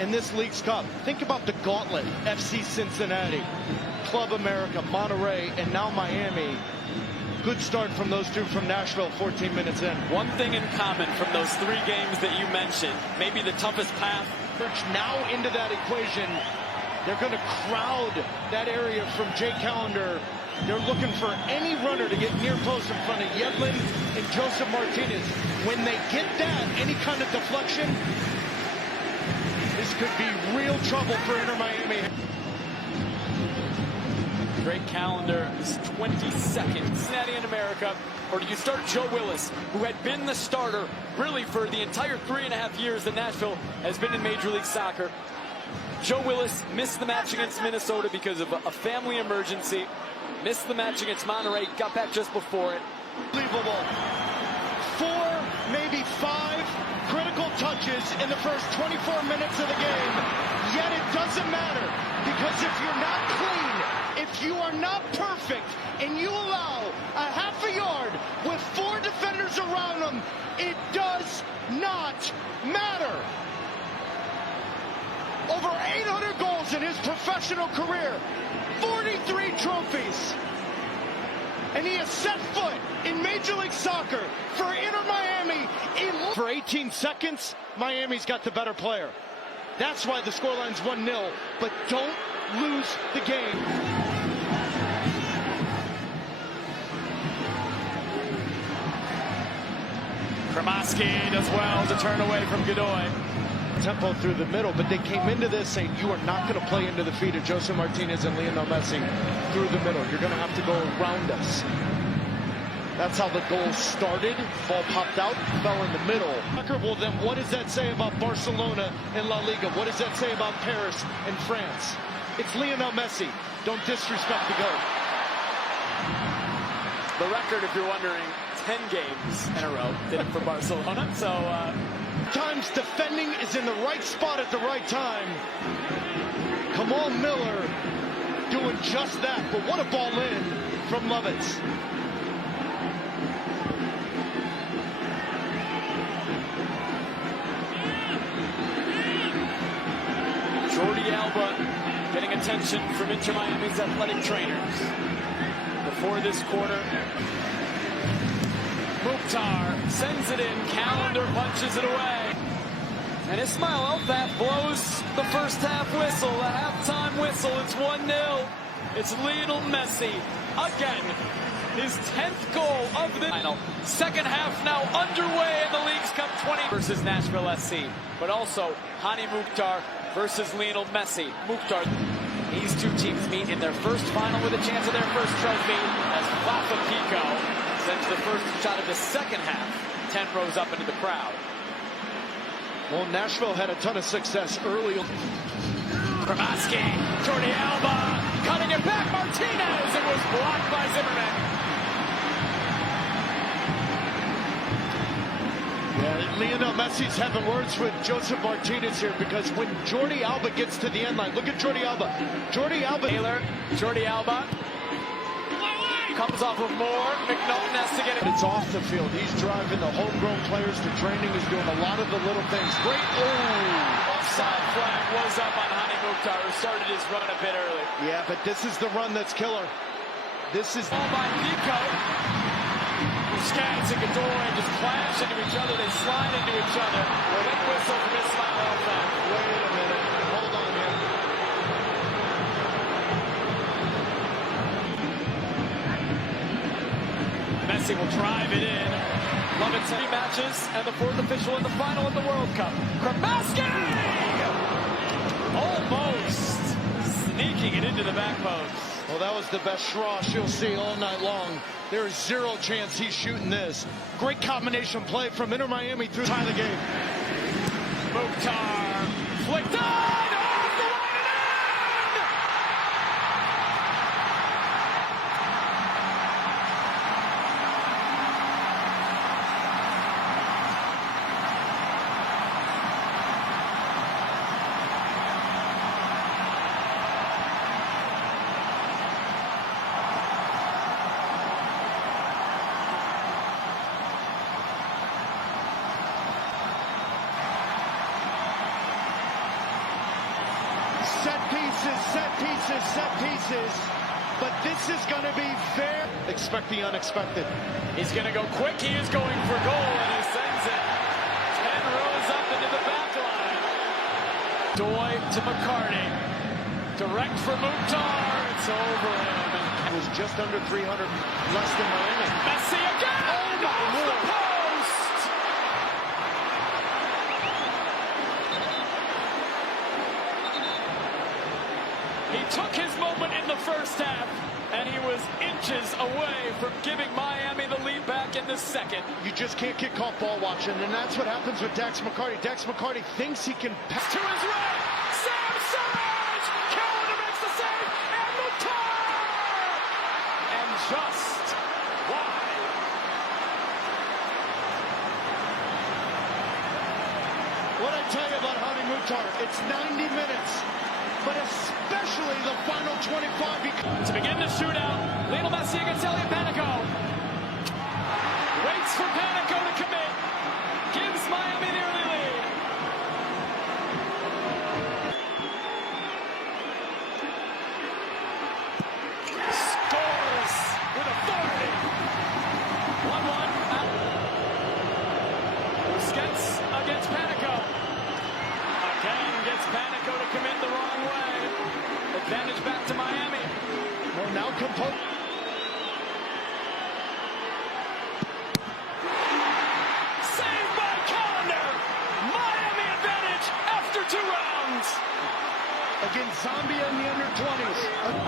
in this Leagues Cup. Think about the gauntlet: FC Cincinnati, Club America, Monterrey, and now Miami. Good start from those two from Nashville 14 minutes in. One thing in common from those 3 games that you mentioned, maybe the toughest path. Now into that equation, they're going to crowd that area from Jay Callender. They're looking for any runner to get near close in front of Yedlin and Josef Martinez. When they get that, any kind of deflection, this could be real trouble for Inter Miami. Great calendar is 22nd. Cincinnati in America. Or do you start Joe Willis, who had been the starter really for the entire 3.5 years that Nashville has been in Major League Soccer? Joe Willis missed the match against Minnesota because of a family emergency. Missed the match against Monterrey, got back just before it. Unbelievable. 4, maybe 5 critical touches in the first 24 minutes of the game. Yet it doesn't matter, because if you're not clean, if you are not perfect, and you allow a half a yard with 4 defenders around them, it does not matter. Over 800 goals in his professional career, 43 trophies, and he has set foot in Major League Soccer for Inter Miami. For 18 seconds, Miami's got the better player. That's why the scoreline's 1-0, but don't lose the game. Kramaski does well to turn away from Godoy. Tempo through the middle, but they came into this saying you are not going to play into the feet of Josef Martinez and Lionel Messi through the middle. You're going to have to go around us. That's how the goal started. Ball popped out, fell in the middle. Well, then what does that say about Barcelona and La Liga? What does that say about Paris and France? It's Lionel Messi. Don't disrespect the GOAT. The record, if you're wondering, 10 games in a row did it for Barcelona. So times defending is in the right spot at the right time. Kamal Miller doing just that, but what a ball in from Lovitz. Jordi Alba getting attention from Inter Miami's athletic trainers. Before this quarter, Mukhtar sends it in, Callender punches it away. And Ismail Elfat blows the first half whistle, the halftime whistle. It's 1-0. It's Lionel Messi again. His 10th goal of the final. Second half now underway in the Leagues Cup 20 versus Nashville SC. But also Hani Mukhtar versus Lionel Messi. Mukhtar. These two teams meet in their first final with a chance of their first trophy as Fafa Pico sends the first shot of the second half. 10 rows up into the crowd. Well, Nashville had a ton of success early. Kramaski, Jordi Alba, cutting it back, Martinez, it was blocked by Zimmerman. Yeah, Lionel Messi's having words with Josef Martinez here, because when Jordi Alba gets to the end line, look at Jordi Alba. Jordi Alba. Taylor, Jordi Alba. Comes off of more. McNulton has to get it. It's off the field. He's driving the homegrown players to training. He's doing a lot of the little things. Great. Oh! Offside flag was up on Hani Mukhtar, who started his run a bit early. Yeah, but this is the run that's killer. This is... Ball by Pico. Busquets and Godoy just clash into each other. They slide into each other. Quick whistle from Ismail Elfat. Wait a minute. Hold on here. Messi will drive it in. Lovitz 3 matches and the 4th official in the final of the World Cup. Kramaski! Almost sneaking it into the back post. Well, that was the best schross you'll see all night long. There is zero chance he's shooting this. Great combination play from Inter Miami through time of the game. Mukhtar flicked on! Set pieces, set pieces, set pieces. But this is going to be fair. Expect the unexpected. He's going to go quick. He is going for goal, and he sends it 10 rows up into the back line. Doi to McCarty. Direct for Mukhtar. It's over him. It was just under 300, less than Miami. Messi again! Oh, my Off Lord. the post! He took his moment in the first half, and he was inches away from giving Miami the lead back in the second. You just can't get caught ball watching, and that's what happens with Dax McCarty. Dax McCarty thinks he can pass. To his right, Sam Surridge! Calendar makes the save, and Mukhtar! And just wide. What I tell you about Hany Mukhtar, it's 90 minutes, but especially the final 25. To begin the shootout, Lionel Messi against Elliot Panico. Waits for Panico to commit. Gives Miami the early lead. Scores with authority. 1-1. Busquets against Panico. Again gets Panico to commit the wrong way. Advantage back to Miami. Well, now composed. Saved by Calendar. Miami advantage after 2 rounds. Against Zambia in the under-20s.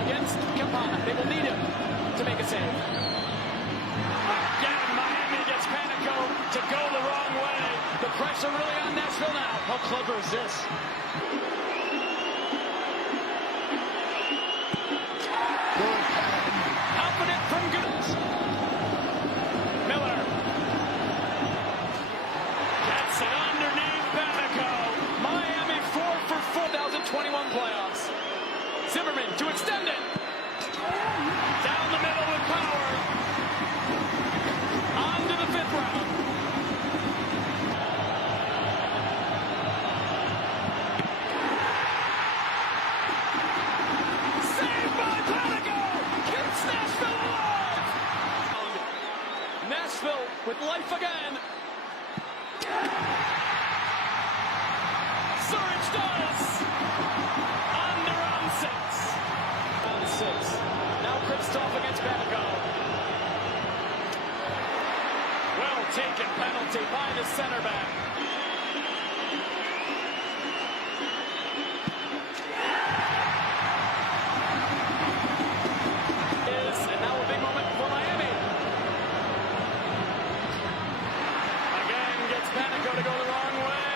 Against Campana. They will need him to make a save. Again, Miami gets Panico to go the wrong way. The pressure really on Nashville now. How clever is this? Good. Confident from Goods. Miller. Gets it underneath Panico. Miami 4 for 2021 playoffs. Zimmerman to extend it. Down the middle with power. On to the 5th round. Saved by Panico. Keeps Nashville alive. Nashville with life again. Surridge does. Under on 6. On 6. Now Kristoff against Panico. Well taken penalty by the center back. And now a big moment for Miami. Again gets Panico to go the wrong way.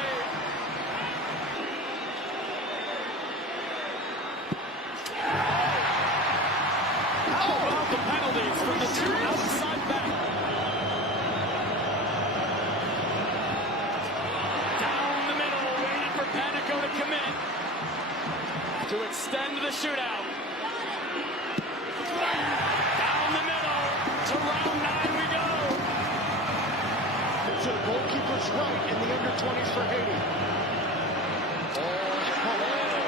How about the penalties from the 2 outside back? Down the middle, waiting for Panico to commit. To extend the shootout. Down the middle, to round 9 we go. To the goalkeeper's right in the under-20s for Haiti.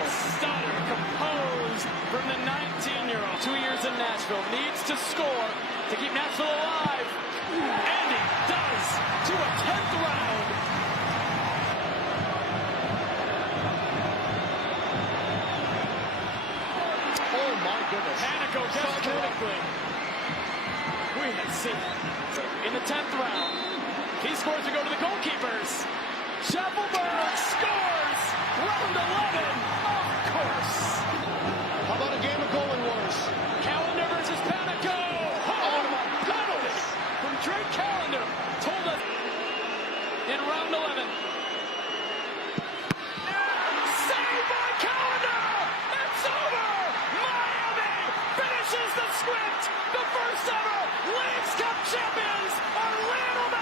Stutter, composed from the 19-year-old. 2 years in Nashville, needs to score to keep Nashville alive. And he does, to a 10th round. Oh, my goodness. Panico does correctly. We had seen it. In the 10th round, he scores to go to the goalkeepers. Schaffelberg scores! Round 11, of course. How about a game of goalie wars? Calendar versus Panico. Oh my goodness! From Drake Calendar told us in round 11. Saved by Calendar! It's over! Miami finishes the script! The first ever Leagues Cup champions are Lionel Messi